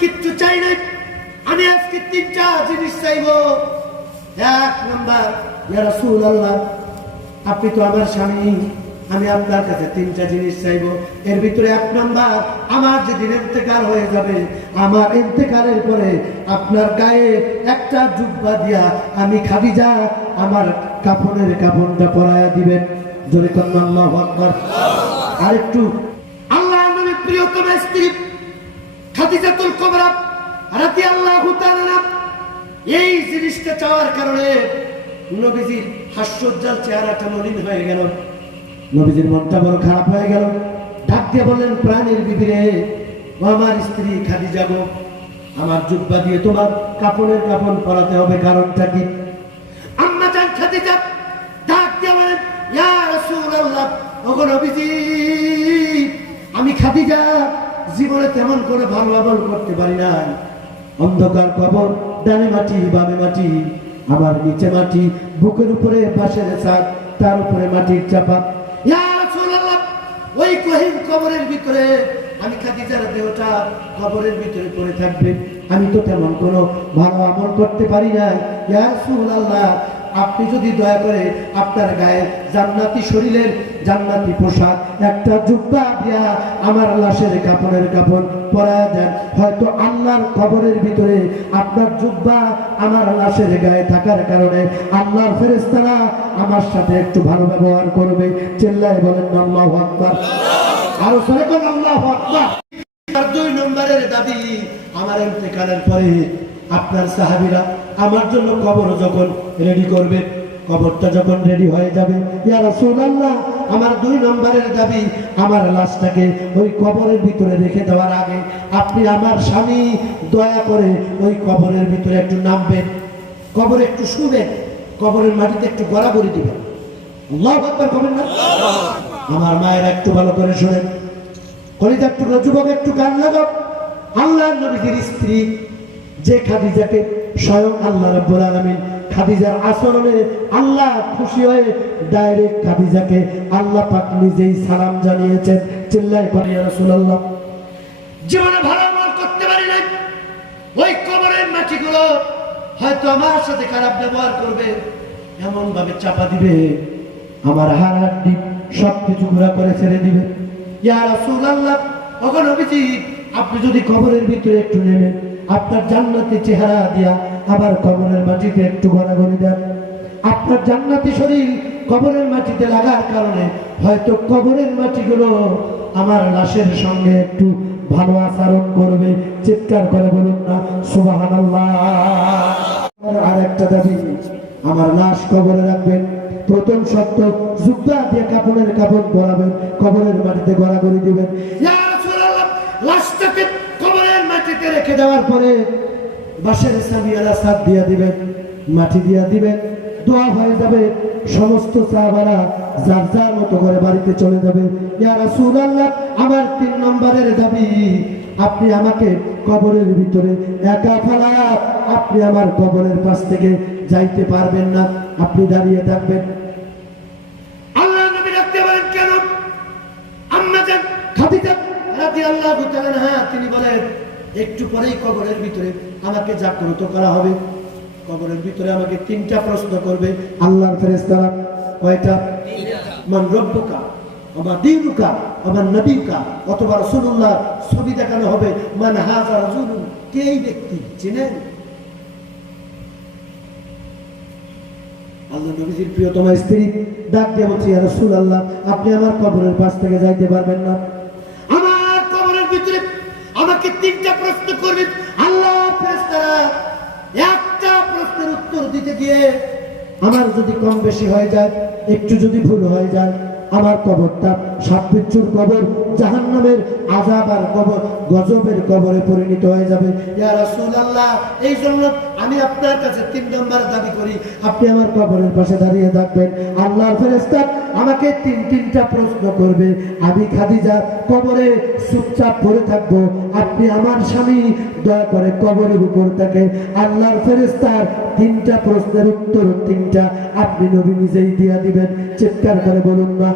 কিচ্ছু চাই নাই। আমি আজকে তিনটা জিনিস চাইব। এক নাম্বার আপনি তো আমার স্বামী, আমি আপনার কাছে তিনটা জিনিস চাইব। এর ভিতরে এক নাম্বার, আমার যেদিন ইন্তেকাল হয়ে যাবে, আমার ইন্তেকালের পরে আপনার গায়ে একটা জুব্বা দিয়া আমি খাদিজা, আমার কাপড়ের কাপড়টা পরায়া দিবেন। জোরে কন্যা আল্লাহু আকবার আরেকটু আল্লাহ নবী প্রিয়তম স্ত্রী খাদিজাতুল কুবরা রাদিয়াল্লাহু তাআলা এই জিনিসটা চাওয়ার কারণে নবীজির হাস্যোজ্জ্বল চেহারাটা মলিন হয়ে গেল। নবীজির মনটা বড় খারাপ হয়ে গেল। ডাক দিয়ে বললেন, প্রাণের বিবিরে আমার স্ত্রী খাদিজা গো, আমার জুব্বা দিয়ে তোমার কাপড়ের কাপড় পরাতে হবে, কারণটা কি আম্মা জান খাদিজা ডাক দিয়ে বলেন ইয়া রাসূলুল্লাহ ওগো নবীজি আমি খাদিজা জীবনে তেমন করে ভালো আমল করতে পারি না অন্ধকার কবর, ডানে মাটি, বামে মাটি, আমার নিচে মাটি, বুকের উপরে বাঁশের ছাদ, তার উপরে মাটির চাপা। ওই কহিম কবরের ভিতরে, আমি খাদিজার দেহটা কবরের ভিতরে পড়ে থাকবে। আমি তো তেমন কোনো ভালো আমল করতে পারি না ইয়া রাসূলুল্লাহ আপনি যদি দয়া করে আপনার গায়ে জান্নাতি শরীরের জান্নাতি পোশাক, একটা জুব্বা দিয়া আমার লাশের কাপড়ের কাপড় পরায় দেন, হয়তো আল্লাহর কবরের ভিতরে আপনার জুব্বা আমার লাশের গায়ে থাকার কারণে আল্লাহর ফেরেস্তারা আমার সাথে একটু ভালো ব্যবহার করবে। চেল্লায় বলেন, আল্লাহ আকবার। আরও সরে আল্লাহ আকবার। দুই নম্বরের দাবি আমার ইন্তেকালের পরে আপনার সাহাবীরা আমার জন্য কবর যখন রেডি করবে, কবরটা যখন রেডি হয়ে যাবে, ইয়া রাসূলুল্লাহ, আমার দুই নম্বরের দাবি, আমার লাশটাকে ওই কবরের ভিতরে রেখে দেওয়ার আগে আপনি আমার স্বামী, দয়া করে ওই কবরের ভিতরে একটু নামবেন, কবরে একটু শুবেন, কবরের মাটিতে একটু গড়াগড়ি দিবেন। আল্লাহ না? আমার মায়ের একটু ভালো করে শোনেন। কলিজার টুকরো যুবক একটু গান লাগাও। আল্লাহ নবীজির স্ত্রী যে খাদিজাকে স্বয়ং আল্লাহ রাব্বুল আলামিন খাদিজার আচরণে আল্লাহ খুশি হয়ে ডাইরেক্ট খাদিজাকে আল্লাহ পাক নিজেই সালাম জানিয়েছেন চিল্লাই করে ইয়া রাসূলুল্লাহ। জীবনে ভালো আমল করতে পারি নাই। ওই কবরের মাটিগুলো হয়তো আমার সাথে খারাপ ব্যবহার করবে এমন ভাবে চাপা দিবে, আমার হাড় হাড্ডি সব কিছু ঘোরা করে ছেড়ে দিবে। ইয়া রাসূলুল্লাহ, ওগো নবীজি, আপনি যদি কবরের ভিতরে একটু নেবেন আপনার জান্নাতি চেহারা দিয়া আবার কবরের মাটিতে একটু গড়াগড়ি দেন। আপনার জান্নাতি শরীর কবরের মাটিতে লাগার কারণে হয়তো কবরের মাটিগুলো আমার লাশের সঙ্গে একটু ভালো আচরণ করবে। চিৎকার করে বলুন না, সুবহানাল্লাহ। আর একটা দাবি, আমার লাশ কবরে রাখবেন। প্রথম সত্য জুব্বা দিয়ে কাপড়ের কাপড় গড়াবেন, কবরের মাটিতে গড়াগড়ি দিবেন। লাশটাকে কবরের রেখে দেওয়ার পরে বাঁশের সাবিয়ালা সাপ দিয়া দিবেন, মাটি দিয়া দিবেন, দোয়া হয়ে যাবে, সমস্ত সাহাবারা যার যার মতো করে বাড়িতে চলে যাবে। ইয়া রাসূলুল্লাহ, আমার তিন নম্বরের দাবি, আপনি আমাকে কবরের ভিতরে একা ফেলা, আপনি আমার কবরের পাশ থেকে যাইতে পারবেন না, আপনি দাঁড়িয়ে থাকবেন। তিনি বলেন একটু পরেই কবরের ভিতরে আমাকে জাগ্রত করা হবে। কবরের ভিতরে আমাকে তিনটা প্রশ্ন করবে আল্লাহর ফেরেশতারা কয়টা? মান রব্বুকা আমার দিনুকা আমার নবীকা অথবা রাসূলুল্লাহ ছবি দেখানো হবে মান হাযা রাজুলুন কে এই ব্যক্তি চিনেন? আল্লাহ নবীজির প্রিয়তম স্ত্রী ডাক দিয়ে বলছি ইয়া রাসূলুল্লাহ আপনি আমার কবরের পাশ থেকে যাইতে পারবেন না। আমাকে তিনটা প্রশ্ন করবেন আল্লাহ একটা প্রশ্নের উত্তর দিতে গিয়ে আমার যদি কম বেশি হয়ে যায়, একটু যদি ভুল হয়ে যায়, আমার কবরটা সাতবিচ্ছুর কবর, জাহান্নামের আজাব আর কবর, গজবের কবরে পরিণত হয়ে যাবে। এই জন্য আমি আপনার কাছে তিন নম্বর দাবি করি, আপনি আমার কবরের পাশে দাঁড়িয়ে থাকবেন। আল্লাহর ফেরেশতা আমাকে তিন তিনটা প্রশ্ন করবে। আমি খাদিজা কবরে চুপচাপ পড়ে থাকব। আপনি আমার স্বামী, দয়া করে কবরের উপর থাকে আল্লাহর ফেরেস্তার তিনটা প্রশ্নের উত্তর, তিনটা আপনি নবী নিজেই দিয়া দিবেন। চিৎকার করে বলুন না।